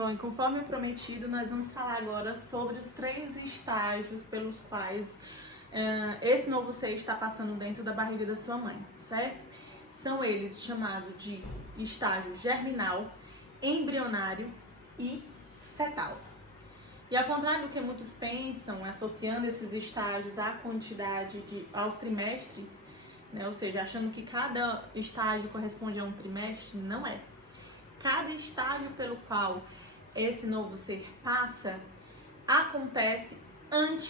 Bom, e conforme prometido, nós vamos falar agora sobre os 3 estágios pelos quais esse novo ser está passando dentro da barriga da sua mãe, certo? São eles chamados de estágio germinal, embrionário e fetal. E ao contrário do que muitos pensam, associando esses estágios à quantidade aos trimestres, né, ou seja, achando que cada estágio corresponde a um trimestre, não é. Cada estágio pelo qual esse novo ser passa acontece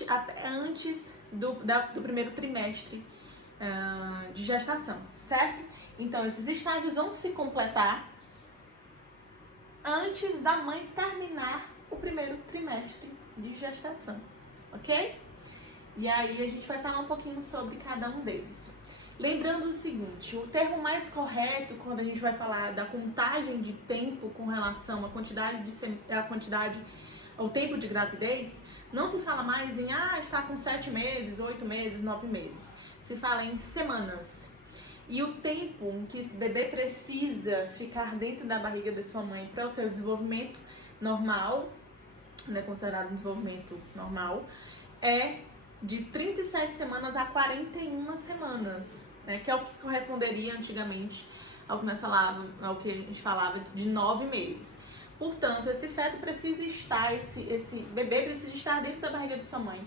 até antes do primeiro trimestre de gestação, certo? Então, esses estágios vão se completar antes da mãe terminar o primeiro trimestre de gestação, ok? E aí a gente vai falar um pouquinho sobre cada um deles. Lembrando o seguinte, o termo mais correto quando a gente vai falar da contagem de tempo com relação à ao tempo de gravidez, não se fala mais em está com 7 meses, 8 meses, 9 meses. Se fala em semanas. E o tempo em que esse bebê precisa ficar dentro da barriga da sua mãe para o seu desenvolvimento normal, né, considerado um desenvolvimento normal, é de 37 semanas a 41 semanas, né, que é o que corresponderia antigamente ao que a gente falava de 9 meses. Portanto, esse feto precisa estar, esse bebê precisa estar dentro da barriga de sua mãe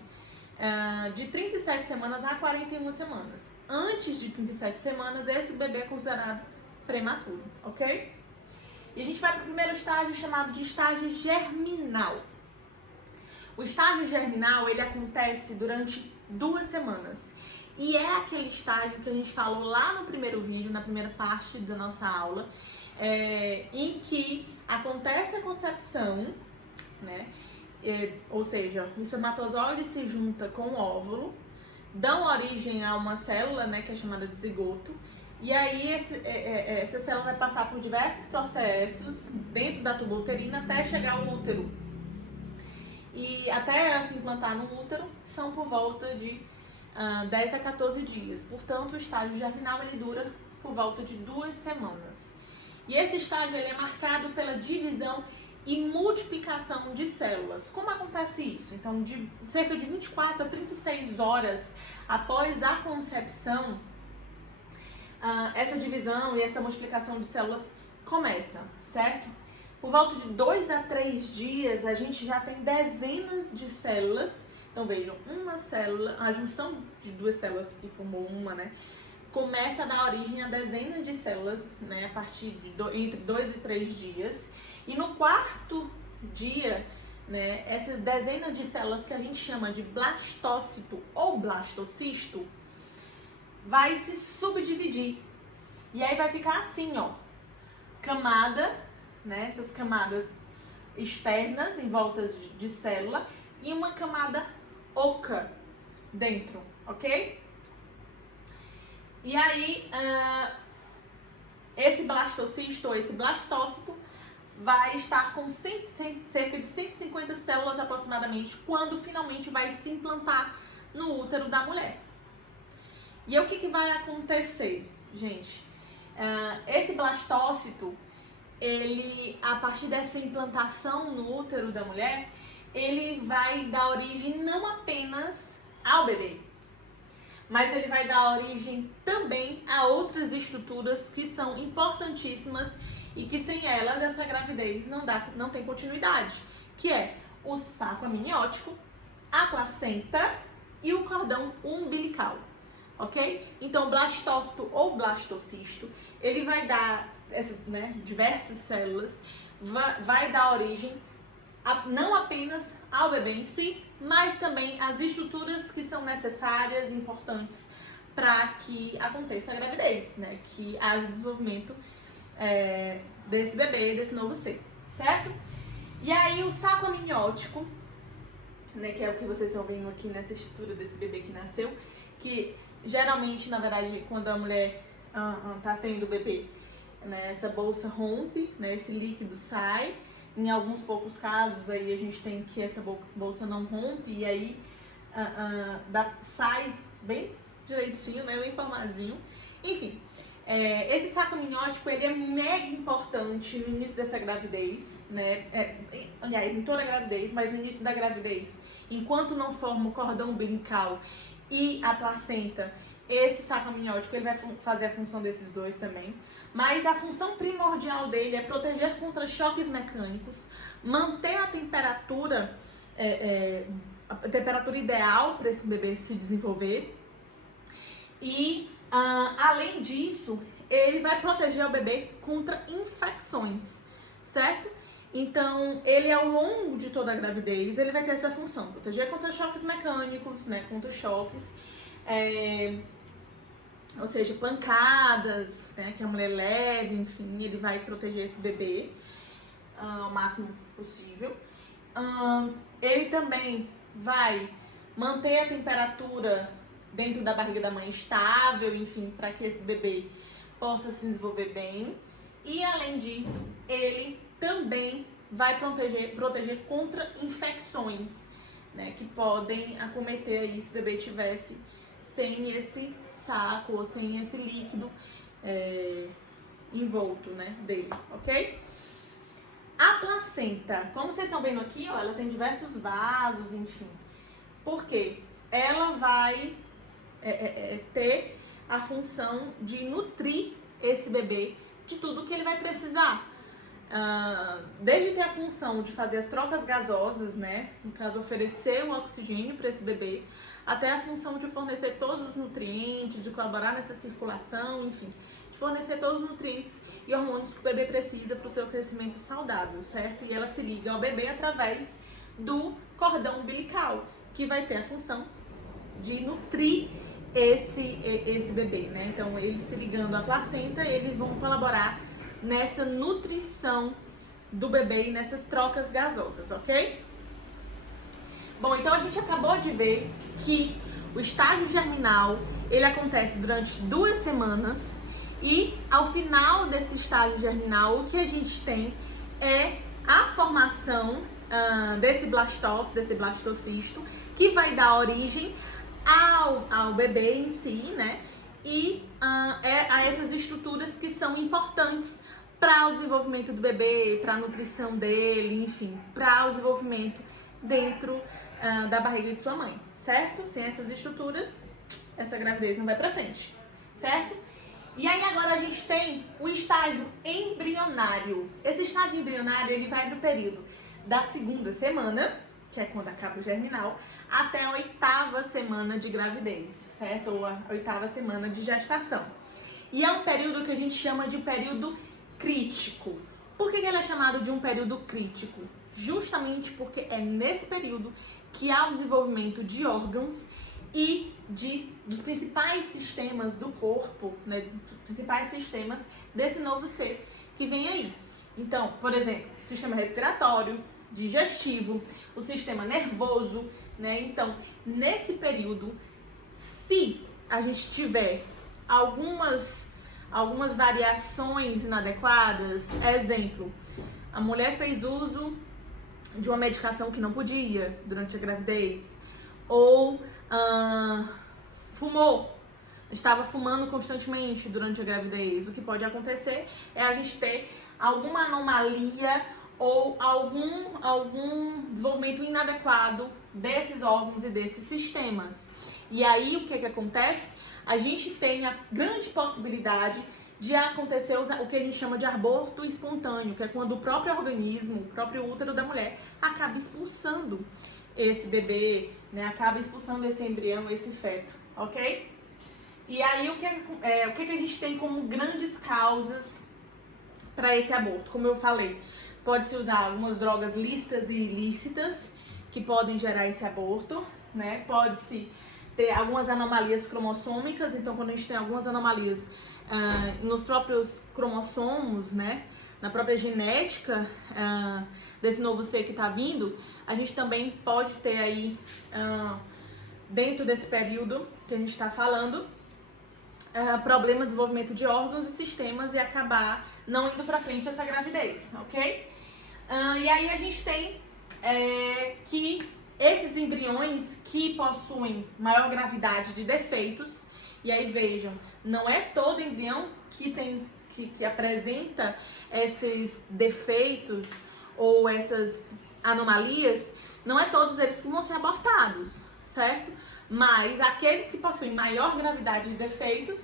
de 37 semanas a 41 semanas. Antes de 37 semanas, esse bebê é considerado prematuro, ok? E a gente vai para o primeiro estágio, chamado de estágio germinal. O estágio germinal, ele acontece durante 2 semanas. E é aquele estágio que a gente falou lá no primeiro vídeo, na primeira parte da nossa aula, em que acontece a concepção, né? Ou seja, o espermatozoide se junta com o óvulo, dão origem a uma célula, né, que é chamada de zigoto, e aí essa célula vai passar por diversos processos dentro da tuba uterina até chegar ao útero. E até se implantar no útero são por volta de 10 a 14 dias. Portanto, o estágio germinal ele dura por volta de 2 semanas. E esse estágio ele é marcado pela divisão e multiplicação de células. Como acontece isso? Então, de cerca de 24 a 36 horas após a concepção, essa divisão e essa multiplicação de células começa, certo? Por volta de 2 a 3 dias, a gente já tem dezenas de células. Então, vejam, uma célula, a junção de 2 células que formou uma, né, começa a dar origem a dezenas de células, né, a partir de entre 2 e 3 dias. E no 4º dia, né, essas dezenas de células que a gente chama de blastócito ou blastocisto, vai se subdividir. E aí vai ficar assim, ó, camada, né, essas camadas externas em volta de célula e uma camada oca dentro, ok? E aí, esse blastocisto ou esse blastócito vai estar com cerca de 150 células aproximadamente quando finalmente vai se implantar no útero da mulher. E aí, o que vai acontecer, gente? Esse blastócito, ele, a partir dessa implantação no útero da mulher, ele vai dar origem não apenas ao bebê, mas ele vai dar origem também a outras estruturas que são importantíssimas e que sem elas essa gravidez não tem continuidade, que é o saco amniótico, a placenta e o cordão umbilical, ok? Então, blastócito ou blastocisto, ele vai dar essas, né, diversas células, vai dar origem não apenas ao bebê em si, mas também às estruturas que são necessárias e importantes para que aconteça a gravidez, né? Que haja o desenvolvimento desse bebê, desse novo ser, certo? E aí o saco amniótico, né, que é o que vocês estão vendo aqui nessa estrutura desse bebê que nasceu, que geralmente, na verdade, quando a mulher tá tendo o bebê, né, essa bolsa rompe, né, esse líquido sai. Em alguns poucos casos aí a gente tem que essa bolsa não rompe e aí sai bem direitinho, né, bem formadinho. Enfim, Esse saco amniótico, ele é mega importante no início dessa gravidez, né? Aliás, em toda a gravidez, mas no início da gravidez, enquanto não forma o cordão umbilical e a placenta, esse saco amniótico ele vai fazer a função desses dois também. Mas a função primordial dele é proteger contra choques mecânicos, manter a temperatura, a temperatura ideal para esse bebê se desenvolver. E, além disso, ele vai proteger o bebê contra infecções, certo? Então, ele ao longo de toda a gravidez, ele vai ter essa função, proteger contra choques mecânicos, né, contra choques, ou seja, pancadas, né, que a mulher leve, enfim, ele vai proteger esse bebê ao máximo possível. Ele também vai manter a temperatura dentro da barriga da mãe estável, enfim, para que esse bebê possa se desenvolver bem. E além disso, ele também vai proteger contra infecções, né, que podem acometer aí se o bebê tivesse sem esse saco ou sem esse líquido envolto, né, dele, ok? A placenta, como vocês estão vendo aqui, ó, ela tem diversos vasos, enfim. Por quê? Ela vai ter a função de nutrir esse bebê de tudo que ele vai precisar. Desde ter a função de fazer as trocas gasosas, né? No caso, oferecer o oxigênio para esse bebê, até a função de fornecer todos os nutrientes, de colaborar nessa circulação, enfim, de fornecer todos os nutrientes e hormônios que o bebê precisa para o seu crescimento saudável, certo? E ela se liga ao bebê através do cordão umbilical, que vai ter a função de nutrir esse bebê, né? Então, eles se ligando à placenta, eles vão colaborar nessa nutrição do bebê e nessas trocas gasosas, ok? Bom, então a gente acabou de ver que o estágio germinal, ele acontece durante 2 semanas e ao final desse estágio germinal, o que a gente tem é a formação desse blastócito, desse blastocisto, que vai dar origem ao bebê em si, né? E a essas estruturas que são importantes para o desenvolvimento do bebê, para a nutrição dele, enfim, para o desenvolvimento dentro da barriga de sua mãe, certo? Sem essas estruturas, essa gravidez não vai para frente, certo? E aí agora a gente tem o estágio embrionário. Esse estágio embrionário, ele vai do período da 2ª semana, que é quando acaba o germinal, até a 8ª semana de gravidez, certo? Ou a 8ª semana de gestação. E é um período que a gente chama de período crítico. Por que ele é chamado de um período crítico? Justamente porque é nesse período que há o desenvolvimento de órgãos e dos principais sistemas do corpo, né? Dos principais sistemas desse novo ser que vem aí. Então, por exemplo, sistema respiratório, digestivo, o sistema nervoso, né? Então, nesse período, se a gente tiver algumas variações inadequadas, exemplo, a mulher fez uso de uma medicação que não podia durante a gravidez, ou estava fumando constantemente durante a gravidez, o que pode acontecer é a gente ter alguma anomalia ou algum desenvolvimento inadequado desses órgãos e desses sistemas. E aí, o que acontece? A gente tem a grande possibilidade de acontecer o que a gente chama de aborto espontâneo, que é quando o próprio organismo, o próprio útero da mulher, acaba expulsando esse bebê, né? Acaba expulsando esse embrião, esse feto, ok? E aí, o que a gente tem como grandes causas para esse aborto? Como eu falei, pode-se usar algumas drogas lícitas e ilícitas que podem gerar esse aborto, né? Pode-se ter algumas anomalias cromossômicas, então quando a gente tem algumas anomalias nos próprios cromossomos, né? Na própria genética desse novo ser que está vindo, a gente também pode ter aí, dentro desse período que a gente está falando, problema de desenvolvimento de órgãos e sistemas e acabar não indo para frente essa gravidez, ok? E aí a gente tem que esses embriões que possuem maior gravidade de defeitos, E aí vejam, não é todo embrião que apresenta esses defeitos ou essas anomalias, não é todos eles que vão ser abortados, certo? Mas aqueles que possuem maior gravidade de defeitos,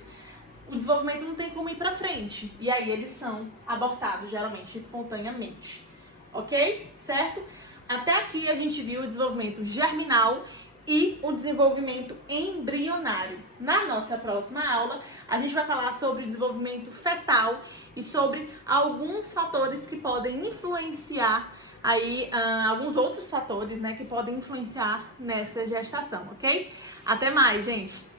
o desenvolvimento não tem como ir pra frente. E aí eles são abortados, geralmente, espontaneamente. Ok? Certo? Até aqui a gente viu o desenvolvimento germinal e o desenvolvimento embrionário. Na nossa próxima aula, a gente vai falar sobre o desenvolvimento fetal e sobre alguns fatores que podem influenciar aí, alguns outros fatores, né, que podem influenciar nessa gestação, ok? Até mais, gente!